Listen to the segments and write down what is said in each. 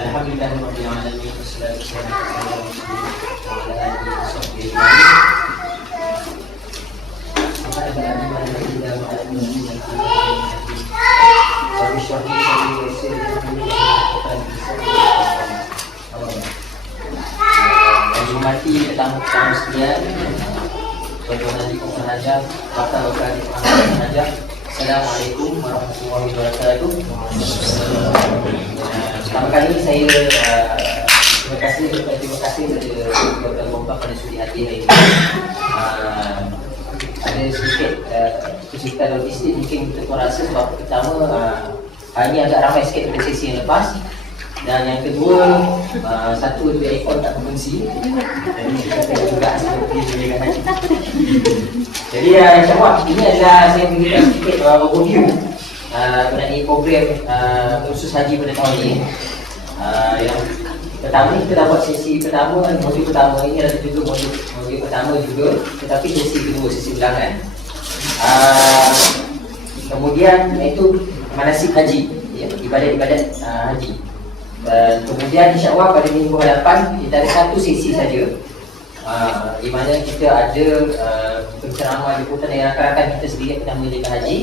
Alhamdulillahirabbil alamin wassalatu wassalamu ala alihi washabbihi Hormati tetamu-tetamu sekalian, tuan-tuan dan puan hajah, bakal-bakal di puan hajah. Assalamualaikum warahmatullahi wabarakatuh. Pertama kali saya terima kasih kepada Dr. Bomba pada sudi hati hari ini. Ada sedikit kesulitan logistik mungkin kita rasa sebab pertama hari ini agak ramai sikit daripada sesi yang lepas. Dan yang kedua, satu aircon tak berfungsi. Jadi kita juga seperti haji. Jadi insyaAllah ini adalah saya berikan sedikit overview mengenai program khusus haji pada tahun ini. Yang pertama ni kita dah buat sesi pertama, modul pertama ini ada juga modul pertama juga, tetapi sesi kedua, sesi ulangan. Kemudian iaitu manasik haji, ya, ibadat-ibadat haji. Dan kemudian insyaAllah pada minggu hadapan kita ada satu sesi saja, di mana kita ada penceramah liputan dari rakan-rakan kita sendiri yang sedang mengerjakan haji.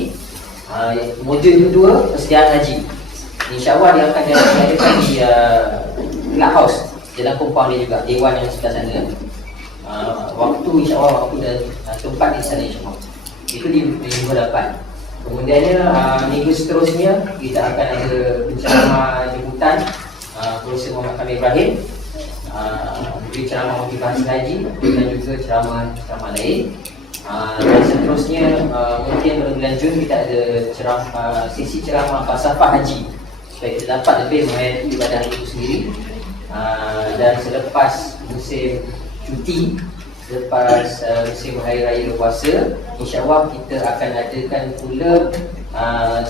Modul kedua, persediaan haji. InsyaAllah dia akan diadakan di clubhouse dalam kompang dia juga, dewan yang sebelah sana. Waktu insyaAllah, waktu dan tempat di sana insyaAllah. Itu di minggu hadapan. Kemudiannya minggu seterusnya kita akan ada penceramah jemputan Profesor Muhammad Kamil Ibrahim, beri ceramah motivasi haji dan juga ceramah lain. Dan seterusnya mungkin pada bulan Jun kita ada sesi ceramah falsafah haji supaya kita dapat lebih menghayati ibadah itu sendiri. Dan selepas musim cuti, selepas musim hari raya puasa, insyaAllah kita akan adakan pula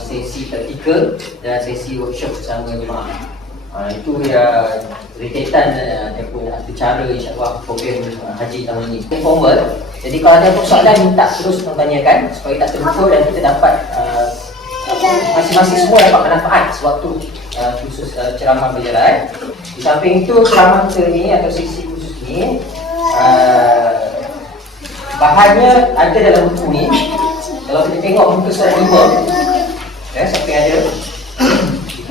sesi praktikal dan sesi workshop bersama jemaah. Itu ya berkaitan ataupun cara insyaAllah program haji tahun ini informal. Jadi kalau ada persoalan minta terus tanyakan supaya tak terlupa dan kita dapat masing-masing semua dapat manfaat sewaktu khusus ceramah berjalan. Di samping itu ceramah kita ni atau sesi khusus ni bahannya ada dalam buku ni. Kalau kita tengok muka surat 5, siapa yang ada,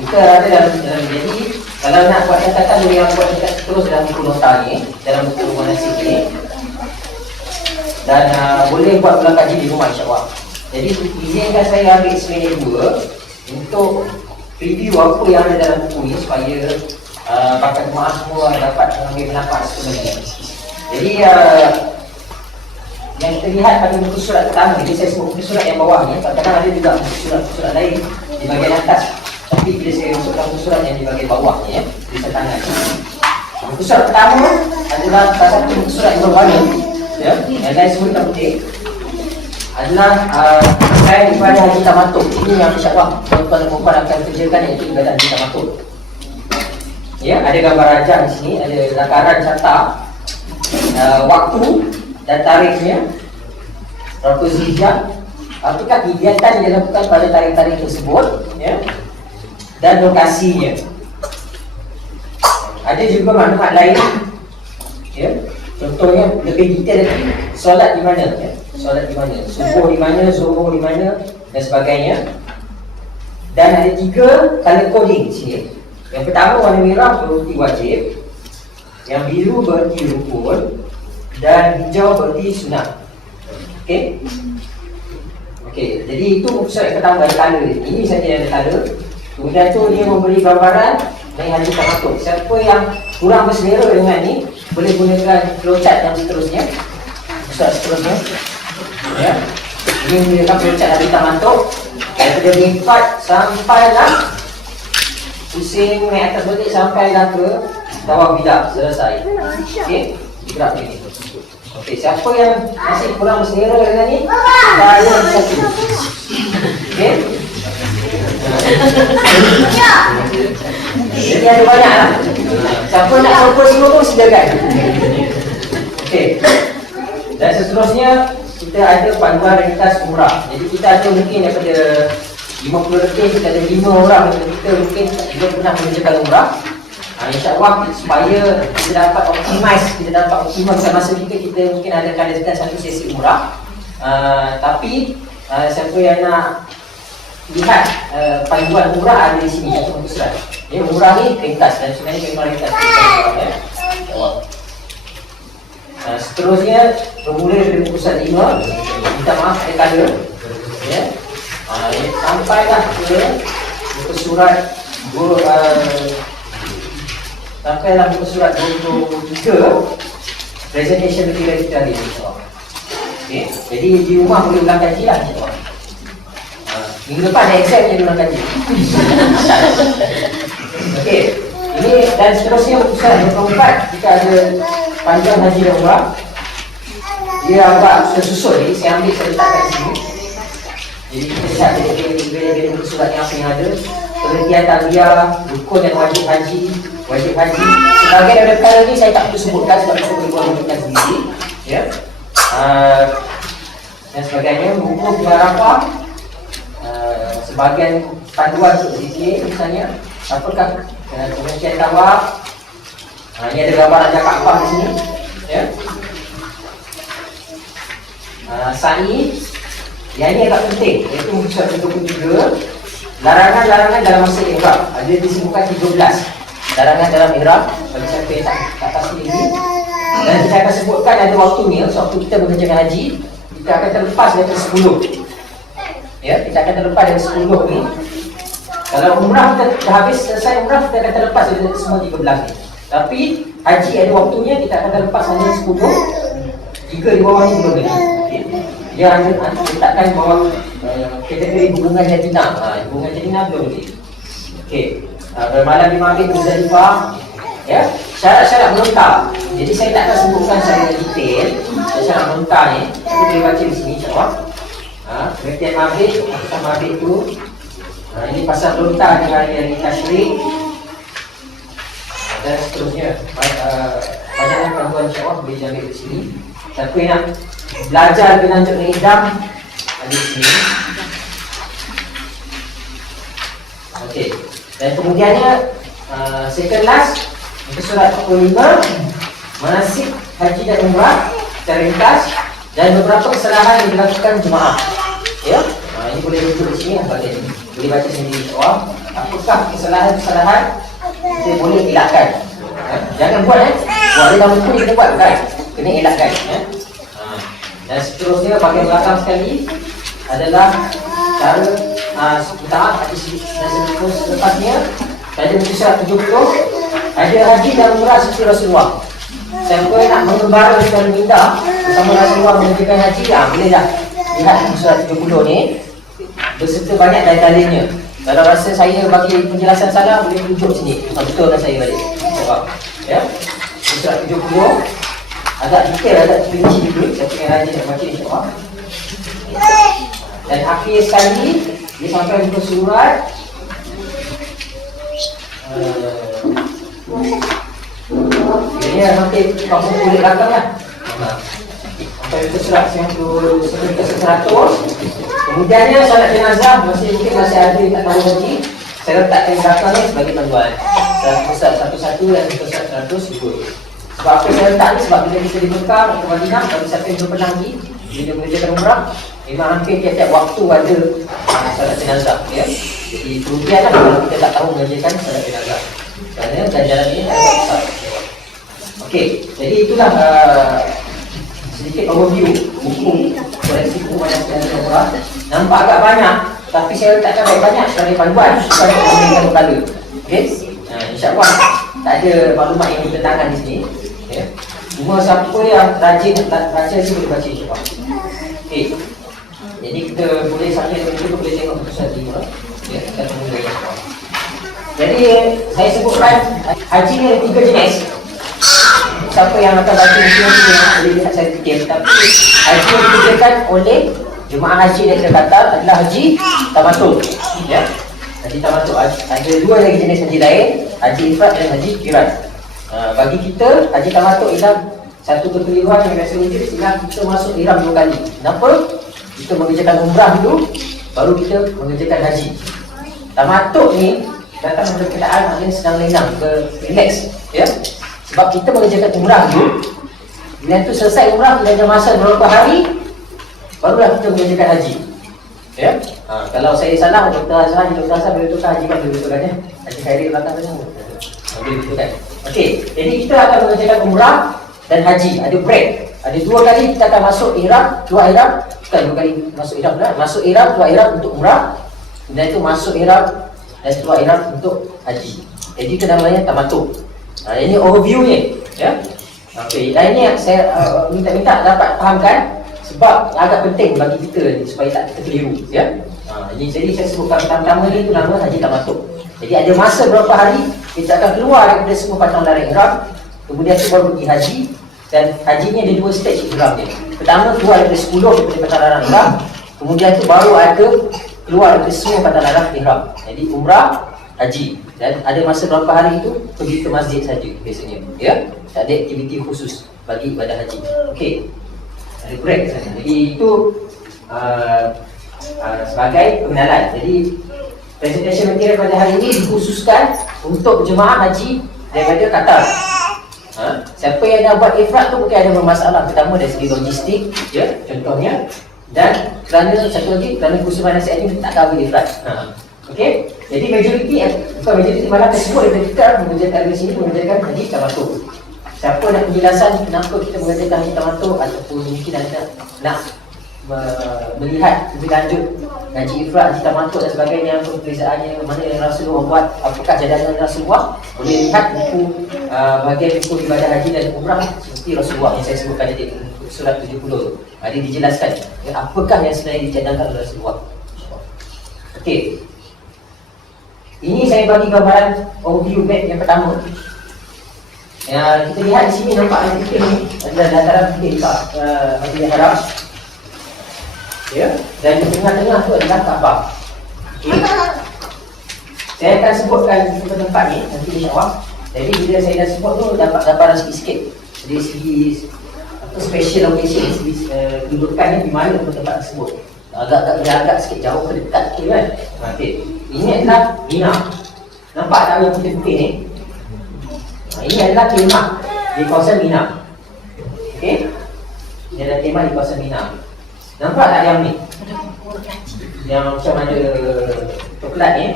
kita ada dalam jadi kalau nak buat catatan boleh buat catatan terus dalam buku nota ni, dalam buku manasik ni. Dan boleh buat ulang kaji di rumah insyaAllah. Jadi izinkan saya ambil slide 2 untuk review apa yang ada dalam buku ni supaya bakal jemaah semua dapat mengambil pendapat sebenarnya. Jadi yang kita lihat pada muka surat pertama ni, saya sebut muka surat yang bawah ni, kadang-kadang ada juga muka surat lain di bahagian atas. Tapi bila saya masukkan muka surat yang di bahagian bawah ni, tulisan tangan. Muka surat pertama adalah salah satu muka surat yang berwarna, ya, yang lain semua hitam putih. Adalah terkait ibadah haji tamattu. Ini yang insyaAllah tuan-tuan dan puan akan kerjakan, iaitu ibadah haji tamattu. Ya, ada gambar rajah di sini, ada lakaran carta, waktu dan tarikhnya, berapa Zulhijjah, apakah kegiatan yang dilakukan pada tarikh-tarikh tersebut, ya, dan lokasinya. Ada juga maklumat lain, ya, contohnya lebih detail lagi, solat di mana, ya, solat di mana, subuh di mana, zuhur di mana dan sebagainya. Dan ada 3 color coding di sini. Yang pertama warna merah berarti wajib, yang biru berarti rukun, dan hijau berarti sunnah. Okey, jadi itu surat yang pertama, ada color. Ini saja yang ada color. Kemudian tu dia memberi gambaran mengenai haji tamattu. Siapa yang kurang berselera dengan ni boleh gunakan flowchart yang seterusnya, surat seterusnya, ya. Ini menggunakan flowchart haji tamattu daripada B4 sampailah pusing naik atas balik sampailah ke bawah bidak selesai. Okey, gerak ni. Okey, siapa yang masih kurang berselera dengan ni, saya satu. Okey. Jadi ada banyak lah. Siapa nak coba semua pun silakan. Okey. Dan seterusnya kita ada panduan ringkas umrah. Jadi kita ada mungkin daripada 50 lebih, kita ada 5 orang daripada kita mungkin belum pernah mengerjakan umrah. InsyaAllah supaya kita dapat kita dapat optimalkan masa kita mungkin adakan satu sesi umrah. Tapi siapa yang nak lihat panduan umrah ada di sini satu muka surat. Ya, umrah ni ringkas dan sebenarnya memang ringkas. Seterusnya bermula dari muka surat 5. Minta maaf ada kala. Ya. Sampailah ke muka surat sampailah muka surat 23. Presentation ketiga kita hari ini. Okay. Jadi di rumah boleh ulang kaji lah. Minggu depan ada exam yang ulang kaji. Okey. Ini dan seterusnya urusan 24 jika ada panjang haji dan umrah. Dia agak susun ni, saya ambil saya letakkan di sini. Jadi kita lihat beda-beda muka surat yang apa yang ada. Pengertian talbiyah, rukun dan wajib haji. Sebagai daripada perkara ni saya tak perlu sebutkan sebab kita boleh buat sendiri. Ya. Dan sebagainya, hukum di Arafah, sebahagian panduan sedikit misalnya, apakah pengertian tawaf. Ini ada gambar Raja Kaabah di sini, ya. Sa'i, yang ini agak penting, iaitu muka surat 23. Larangan-larangan dalam masa ihram, ada disebutkan 13 larangan dalam ihram bagi siapa yang tak pasti ini. Dan kita akan sebutkan ada waktunya, sewaktu kita mengerjakan haji, kita akan terlepas dari 10. Ya, kita akan terlepas dari 10 ni. Kalau umrah kita dah habis, selesai umrah, kita akan terlepas dari semua 13 ni. Tapi haji ada waktunya, kita akan terlepas hanya 10. Jika di bawah ni belum lagi. Okay. Dia hanya letakkan bawah kategori hubungan jantina. Hubungan jantina belum lagi. Okey. Bermalam di Mabit Muzdalifah. Ya, syarat-syarat melontar. Jadi saya tak akan sebutkan secara detail syarat melontar ni. Kita boleh baca di sini insya-Allah. Pengertian Mabit, apakah Mabit tu? Ini pasal melontar di hari-hari tasyrik. Dan seterusnya. Banyak panduan insya-Allah boleh diambil di sini. Siapa yang nak belajar lebih lanjut dengan idam, ada di sini. Okey. Dan kemudiannya second last muka surat 45, manasik haji dan umrah secara ringkas dan beberapa kesalahan yang dilakukan jemaah. Ya, ini boleh rujuk di sini bahagian ini. Boleh baca sendiri insya-Allah. Apakah kesalahan-kesalahan kita boleh elakkan? Jangan buat buat dalam buku ni kita buat kan. Kena elakkan ya. Dan seterusnya bahagian belakang sekali adalah cara pertama hadis selepasnya pada muka surat 70 ada haji dan umrah seperti Rasulullah. Siapa nak mengembara secara minda bersama Rasulullah mengerjakan haji, bolehlah lihat muka surat 70 ni berserta banyak dalil-dalilnya. Kalau rasa saya bagi penjelasan salah, boleh tunjuk sini. Betulkan saya balik. Ya. Muka surat 70 agak detail, agak rinci dulu. Saya ingin rajin nak baca insya-Allah. Dan akhir sekali dia sampai muka surat ini nanti kamu boleh belakang lah. Sampai muka surat yang ke 100. Kemudiannya solat jenazah mungkin masih ada yang tak tahu lagi. Saya letakkan belakang ni sebagai panduan. Pusat 1-1 dan pusat 100 dua. Sebab apa saya letak ni? Sebab bila kita di Mekah atau Madinah, kalau siapa yang belum pernah pergi, bila mengerjakan umrah, memang hampir tiap-tiap waktu ada solat jenazah. Ya? Jadi kerugianlah kalau kita tak tahu mengerjakan solat jenazah. Kerana ganjaran ini agak besar. Okey, jadi itulah sedikit overview buku koleksi buku banyak jenazah umrah. Nampak agak banyak, tapi saya letakkan banyak sebagai panduan supaya kita berkala. Okey, insya-Allah tak ada maklumat yang bertentangan di sini. Ya. Cuma siapa yang rajin baca ni boleh baca insya-Allah. Okey. Jadi kita boleh sampai kita boleh tengok pusat 5. Ya, kita tunggu lagi. Jadi saya sebutkan haji ni ada 3 jenis. Siapa yang akan baca di sini boleh lihat saya detail. Tapi haji yang dikerjakan oleh jemaah haji dari Qatar adalah haji tamattu. Ya. Haji tamattu ada 2 lagi jenis haji lain, haji ifrad dan haji qiran. Bagi kita haji tamattu ialah satu kekeliruan yang biasa wujud sehingga kita masuk ihram 2 kali. Kenapa? Kita mengerjakan umrah dulu baru kita mengerjakan haji. Tamattu ni datang dari keadaan maknanya sedang lenang, relax, ya. Sebab kita mengerjakan umrah dulu. Bila itu selesai umrah, kita ada masa beberapa hari, barulah kita mengerjakan haji. Ya. Kalau saya salah, Dr. Azhar, Dr. Azhar boleh tukar haji kan, boleh tukar kan? Haji Khairi belakang tu semua. Boleh tukar. Okey, jadi kita akan mengerjakan umrah dan haji. Ada break. Ada 2 kali kita akan masuk ihram, keluar ihram. Bukan 2 kali masuk ihram dah. Masuk ihram, keluar ihram untuk umrah. Dan itu masuk ihram dan keluar ihram untuk haji. Jadi itu namanya tamattu. Ini overview ni, ya. Okey, dan ini saya minta dapat fahamkan sebab agak penting bagi kita ni supaya tak kita keliru, ya. Jadi saya sebutkan pertama ni itu nama haji tamattu. Jadi ada masa berapa hari kita akan keluar daripada semua patang larang ihram, kemudian kita baru pergi haji. Dan haji ni ada 2 stage ihram dia. Pertama keluar daripada 10 daripada patang larang ihram, kemudian tu baru ada keluar daripada semua patang larang ihram. Jadi umrah, haji, dan ada masa berapa hari itu pergi ke masjid saja biasanya, ya. Tak ada aktiviti khusus bagi ibadah haji. Okey, ada break sana. Jadi itu sebagai pengenalan. Jadi presentation material pada hari ini dikhususkan untuk jemaah haji daripada Qatar. Siapa yang dah buat ifrad tu mungkin ada bermasalah. Pertama dari segi logistik, ya, contohnya. Dan kerana satu lagi, kerana khususan nasihat ini tak cover ifrad. Okey, jadi bukan majoriti malah kesemua daripada kita mengerjakan di sini mengerjakan haji tamattu. Siapa nak penjelasan kenapa kita mengerjakan haji tamattu ataupun mungkin nak melihat lebih lanjut haji ifrad, haji tamattu dan sebagainya, perbezaannya, mana yang Rasulullah buat, apakah jadanan Rasulullah, boleh lihat buku bahagian buku ibadah haji dan umrah seperti Rasulullah yang saya sebutkan tadi, surat 70. Ada dijelaskan apakah yang sebenarnya dicadangkan oleh Rasulullah. Okey, ini saya bagi gambaran overview map yang pertama. Kita lihat di sini nampak yang kita ni adalah dataran kita Masjidil Haram. Ya, dan di tengah-tengah tu adalah Kaabah. Okey. Saya akan sebutkan tempat ni nanti insya-Allah. Jadi bila saya dah sebut tu dapat gambaran sikit-sikit dari segi special location, segi kedudukannya di mana tempat tersebut. Agak sikit jauh ke dekat sikit kan. Okey. Ini adalah Mina. Nampak tak yang putih-putih ni? Ini adalah kemah di kawasan Mina. Okey. Ini adalah kemah di kawasan Mina. Nampak tak yang ni? Yang macam ada coklat ni.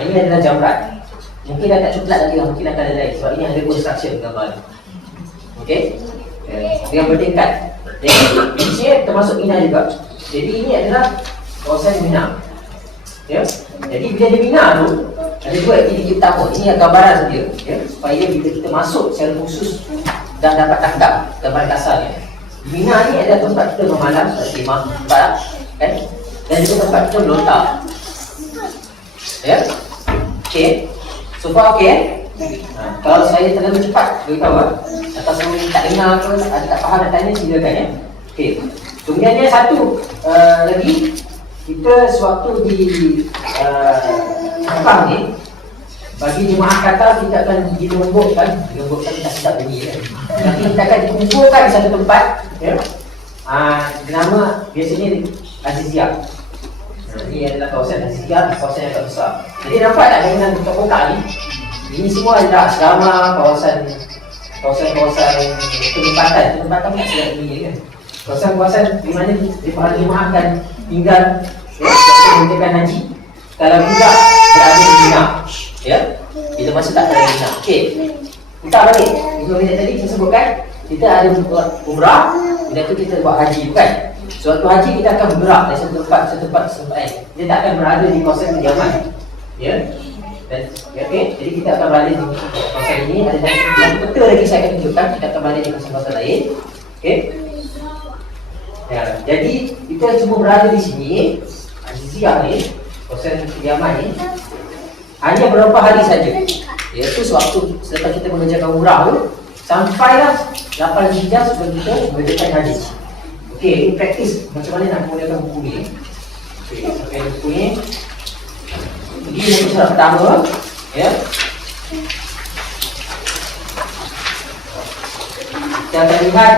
Ini adalah jamrat. Mungkin dah tak coklat lagi, mungkin akan ada lain. Sebab ini ada construction gambar. Okey. Yang bertingkat. Jadi di sini termasuk Mina juga. Jadi ini adalah kawasan Mina. Ya. Jadi bila ada Mina tu ada 2 aktiviti utama. Ini gambaran saja, ya, supaya bila kita masuk secara khusus dah dapat tangkap gambar kasarnya. Mina ni adalah tempat kita bermalam, khemah, kan? Dan juga tempat kita melontar. Ya. Okey. So far okey. Kalau saya terlalu cepat beritahu atau saya tak dengar ke, ada tak faham nak tanya silakan, ya. Okey. Kemudian dia satu lagi, kita sewaktu di Sabang ni, bagi jemaah Qatar kita akan dilombokkan tak sedap bunyi kan. Nanti kita akan dikumpulkan di satu tempat, ya. Nama biasanya Aziziyah. Ini adalah kawasan Aziziyah, kawasan yang tak besar. Jadi nampak tak dengan kotak-kotak ni? Ini semua adalah asrama, kawasan penempatan tak sedap bunyi kan. Kawasan-kawasan di mana para jemaah akan tinggal, ya, mengerjakan haji. Kalau tidak berada di Mina, ya. Bila masa tak berada di Mina. Okey. Kita balik. Itu minit tadi saya sebutkan kita ada buat umrah, bila tu kita buat haji, bukan? Suatu haji kita akan bergerak dari satu tempat ke tempat lain. Dia tak akan berada di kawasan kediaman. Ya. Dan ya, okey. Jadi kita akan berada di kawasan ini. Ada yang betul lagi saya akan tunjukkan, kita akan berada di kawasan-kawasan lain. Okey. Ya, jadi kita cuma berada di sini Aziziyah ni, kawasan kediaman ni, hanya beberapa hari saja. Iaitu sewaktu selepas kita mengerjakan umrah tu, sampailah 8 Zulhijjah sebelum kita mengerjakan haji. Okey, ini praktis macam mana nak menggunakan buku ni. Okey, pakai buku ni. Pergi muka surat pertama, ya. Kita akan lihat